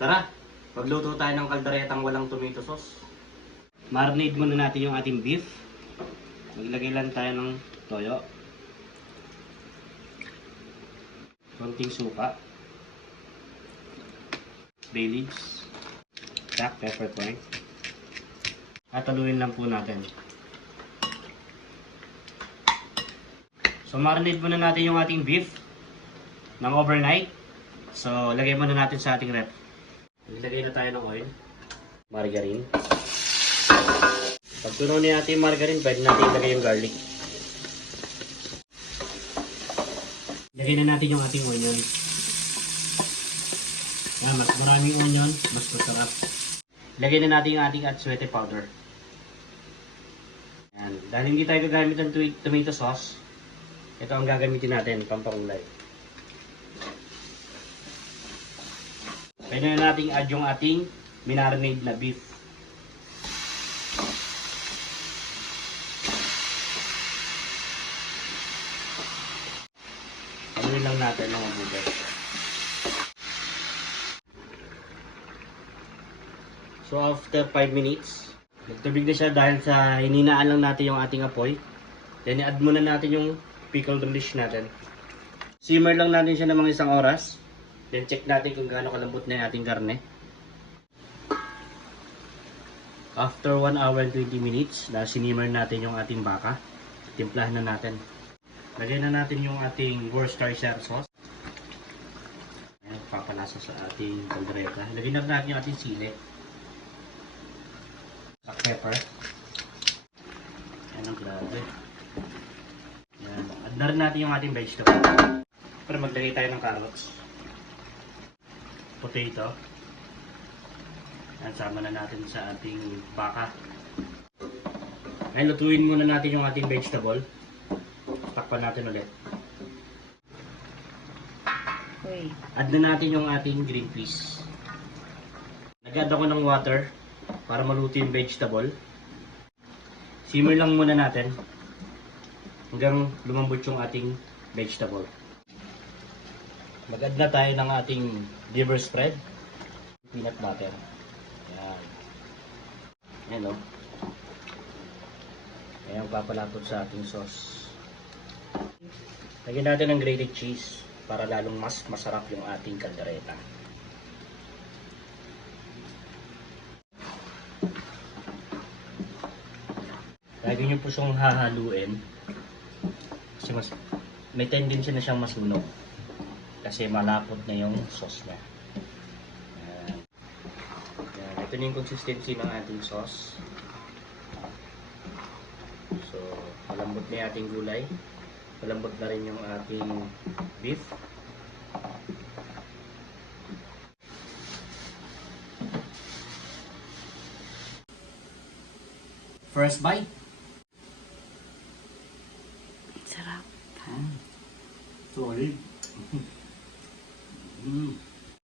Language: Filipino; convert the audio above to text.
Tara, magluto tayo ng kalderetang walang tomato sauce. Marinate muna natin yung ating beef. Maglagay lang tayo ng toyo. Konting suka. Bay leaves. Black pepper point. At haluin lang po natin. So marinate muna natin yung ating beef ng overnight. So lagay muna natin sa ating rep. Ilagay na tayo ng oil. Margarine. Pag tunaw na natin yung margarine, pwede natin ilagay yung garlic. Lagay na natin yung ating onion. Yan, mas maraming onion, mas masarap. Lagay na natin yung ating atsuete powder. Yan. Dahil hindi tayo gagamit ng tomato sauce, ito ang gagamitin natin, pampakulay. Pwede na natin add yung ating minarinade na beef. Haluin lang natin ng mabuti. So after 5 minutes, nagtubig na siya dahil sa hininaan lang natin yung ating apoy. Then i-add muna natin yung pickled relish natin. Simmer lang natin siya ng mga isang oras. Then check natin kung gaano kalambot na yung ating karne. After 1 hour and 20 minutes, na sinimmer natin yung ating baka. Timplahan na natin. Lagyan na natin yung ating Worcestershire sauce. Ayan, papalasa sa ating kaldereta. Lagyan na natin yung ating sili. Black pepper. Ayan ang grabe. Ayan. Add na rin natin yung ating vegetable. Pero maglagay tayo ng carrots. Potato. Ayan, sama na natin sa ating baka. Ngayon, lutuin muna natin yung ating vegetable. Takpan natin ulit. Uy. Add na natin yung ating green peas. Nag-add ako ng water para maluto yung vegetable. Simmer lang muna natin hanggang lumambot yung ating vegetable. Mag-add na tayo ng ating liver spread. Peanut butter. Yan. Yan o. Ayan, papalapot sa ating sauce. Lagyan natin ng grated cheese para lalong mas masarap yung ating kaldereta. Lagi nyo po siyang hahaluin kasi mas may tendency na siyang masunog kasi malapot na yung sauce niya. Ayan. Ayan. Ito na yung consistency ng ating sauce. So, malambot na yung ating gulay. Malambot na rin yung ating beef. First bite. Sarap. Solid. 嗯。